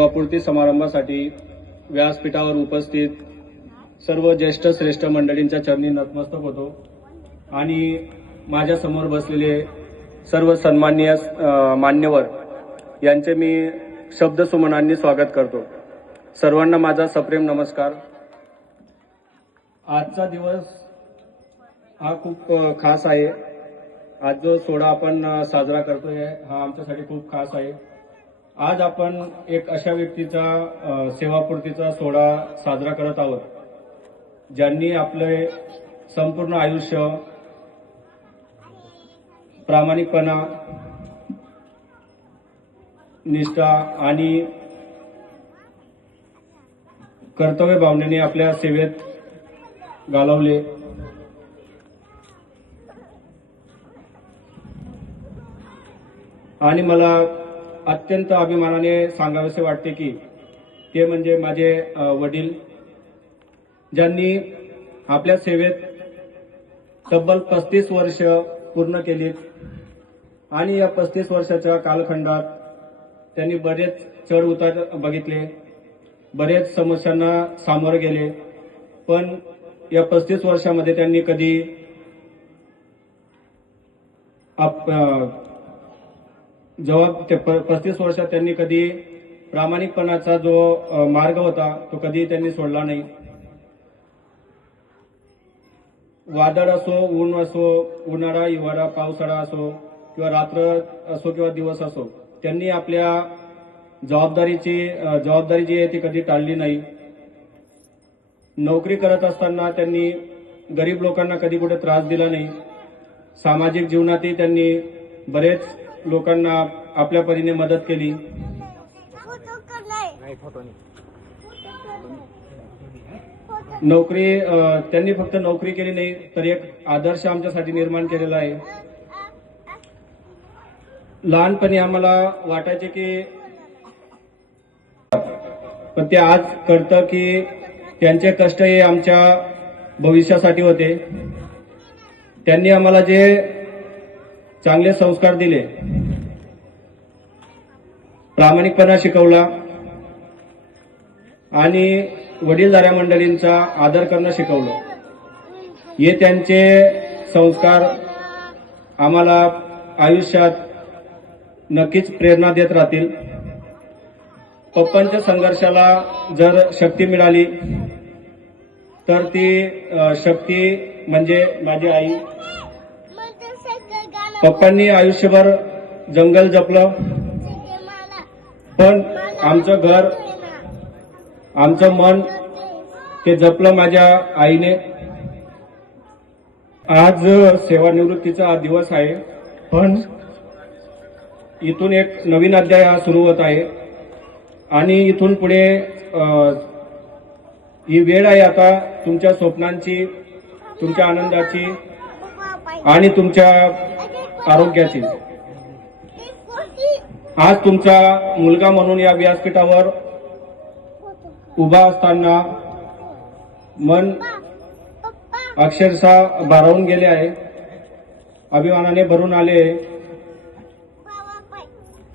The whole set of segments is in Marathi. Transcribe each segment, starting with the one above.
सेवापूर्ती समारंभासाठी व्यासपीठावर उपस्थित सर्व ज्येष्ठ श्रेष्ठ मंडळींच्या चरणी नतमस्तक होतो आणि माझ्या समोर बसलेले सर्व सन्माननीय मान्यवर यांचे मी शब्दसुमनांनी स्वागत करतो। सर्वांना माझा सप्रेम नमस्कार। आजचा दिवस हा खूप खास आहे। आज जो सोहळा आपण साजरा करतोय हा आमच्यासाठी खूप खास आहे। आज आपण एक अशा व्यक्तीचा सेवापूर्तीचा सोहळा साजरा करत आहोत ज्यांनी आपले संपूर्ण आयुष्य प्रामाणिकपणा, निष्ठा आणि कर्तव्य भावनेने आपल्या सेवेत घालवले। आणि मला अत्यंत अभिमानाने सांगावेसे वाटते की ते म्हणजे माझे वडील, ज्यांनी आपल्या सेवेत तब्बल 35 वर्ष पूर्ण केलीत आणि या 35 वर्षाच्या कालखंडात त्यांनी बरेच चढ उतार बघितले, बरेच समस्यांना सामोरे गेले, पण या 35 वर्षामध्ये त्यांनी कधी जवाब 35 वर्षात त्यांनी कधी प्रामाणिकपणाचा जो मार्ग होता तो कधी त्यांनी सोडला नाही। वादळ असो, ऊन असो, उन्हाळा, हिवाळा, पावसाळा असो किंवा रात्र असो किंवा दिवस असो, त्यांनी आपल्या जबाबदारी जी आहे ती कधी टाळली नाही। नोकरी करत असताना त्यांनी गरीब लोकांना कधी कुठे त्रास दिला नाही। सामाजिक जीवनातही त्यांनी बरेच लोकांना आपल्या परीने मदत केली। त्यांनी फक्त नोकरी केली नाही तर एक आदर्श आमच्यासाठी निर्माण केलेला आहे। लहानपणी आम्हाला वाटायचे की पण ते आज कळतं की त्यांचे कष्ट हे आमच्या भविष्यासाठी होते। त्यांनी आम्हाला जे चांगले संस्कार दिले, प्रामाणिकपणा शिकवला आणि वडीलधाऱ्या मंडळींचा आदर करणं शिकवलं। हे त्यांचे संस्कार आम्हाला आयुष्यात नक्कीच प्रेरणा देत राहतील। पप्पांच्या संघर्षाला जर शक्ती मिळाली तर ती शक्ती म्हणजे माझी आई। पप्पांनी आयुष्यभर जंगल जपलं, पण आमचं घर, आमचं मन ते जपलं माझ्या आईने। आज सेवानिवृत्तीचा दिवस आहे, पण इथून एक नवीन अध्याय हा सुरू होत आहे आणि इथून पुढे ही वेळ आहे आता तुमच्या स्वप्नांची, तुमच्या आनंदाची आणि तुमच्या आरोग्याची। आज तुमचा मुलगा म्हणून या व्यासपीठावर उभा असताना मन अक्षरशः भारावून गेले आहे, अभिमानाने भरून आले।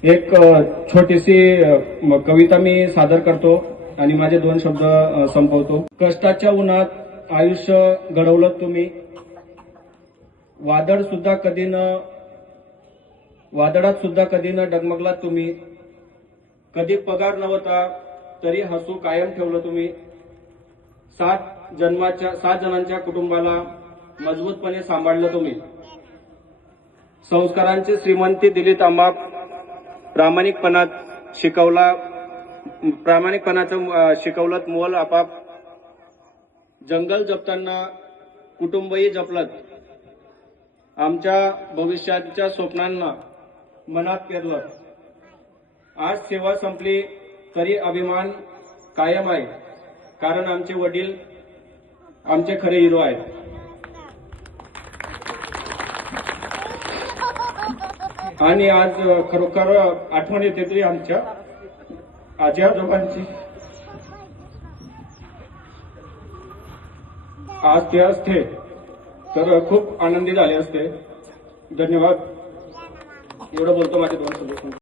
एक छोटीशी कविता मी सादर करतो आणि माझे 2 शब्द संपवतो। कष्टाच्या उन्हात आयुष्य घडवलं तुम्ही, वादळात सुद्धा कधी न डगमगलात तुम्ही। कधी पगार नव्हता तरी हसू कायम ठेवलं तुम्ही। 7 जणांच्या कुटुंबाला मजबूतपणे सांभाळलं तुम्ही। संस्कारांची श्रीमंती दिलीत आम्हा, प्रामाणिकपणाचं शिकवलं मोल आपाप। जंगल जपताना कुटुंबही जपलं, आमच्या भविष्याच्या स्वप्नांना मनात पेरलं। आज सेवा संपली तरी अभिमान कायम आहे, कारण आमचे वडील आमचे खरे हिरो आहेत। आणि आज खरोखर आठवण येते तरी आमच्या आजी आजोबांची। आज ते असते तर खूप आनंदी झाले असते। धन्यवाद। एवढं बोलतो, माझे 2 शब्द.